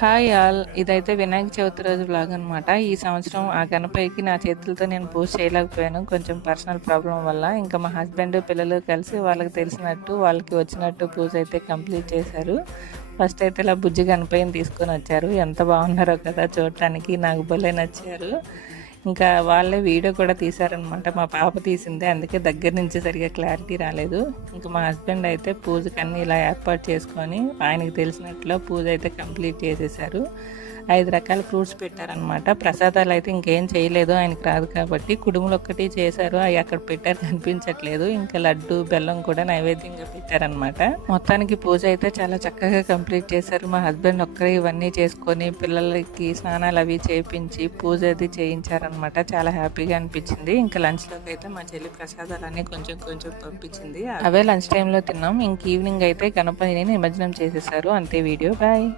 Hi all. ఇదైతే వినాయక చవితి రోజు vlog అనమాట. ఈ సంవత్సరం ఆ గణపతికి నా చేతులతో నేను పూజ చేయలేకపోయాను. కొంచెం పర్సనల్ ప్రాబ్లం వల్ల. ఇంకా మా హస్బెండ్, పిల్లలు కలిసి వాళ్ళకి తెలిసినట్టు, వాళ్ళకి వచ్చినట్టు పూజ అయితే కంప్లీట్ చేశారు. ఫస్ట్ అయితే ఇలా బుజ్జి గణపతిని తీసుకొని వచ్చారు. ఎంత బాగున్నారో కదా చూడటానికి, నాకు భలే నచ్చారు. ఇంకా వాళ్ళే వీడియో కూడా తీశారనమాట. మా పాప తీసిందే, అందుకే దగ్గర నుంచి సరిగా క్లారిటీ రాలేదు. ఇంకా మా హస్బెండ్ అయితే పూజకి అన్నీ ఇలా ఏర్పాటు చేసుకొని ఆయనకు తెలిసినట్లు పూజ అయితే కంప్లీట్ చేసేసారు. 5 రకాల ఫ్రూట్స్ పెట్టారనమాట. ప్రసాదాలు అయితే ఇంకేం చేయలేదు, ఆయనకు రాదు కాబట్టి. కుడుములు ఒక్కటి చేశారు, అవి అక్కడ పెట్టారు కనిపించట్లేదు. ఇంకా లడ్డు, బెల్లం కూడా నైవేద్యంగా పెట్టారనమాట. మొత్తానికి పూజ అయితే చాలా చక్కగా కంప్లీట్ చేశారు. మా హస్బెండ్ ఒక్కరే ఇవన్నీ చేసుకొని పిల్లలకి స్నానాలు అవి చేయించి పూజ అది చేయించారనమాట. చాలా హ్యాపీగా అనిపించింది. ఇంకా లంచ్లోకి అయితే మా చెల్లి ప్రసాదాలన్నీ కొంచెం కొంచెం పంపించింది. అవే లంచ్ టైంలో తిన్నాం. ఇంక ఈవినింగ్ అయితే గణపతిని నిమజ్జనం చేసేసారు. అంతే వీడియో. బాయ్.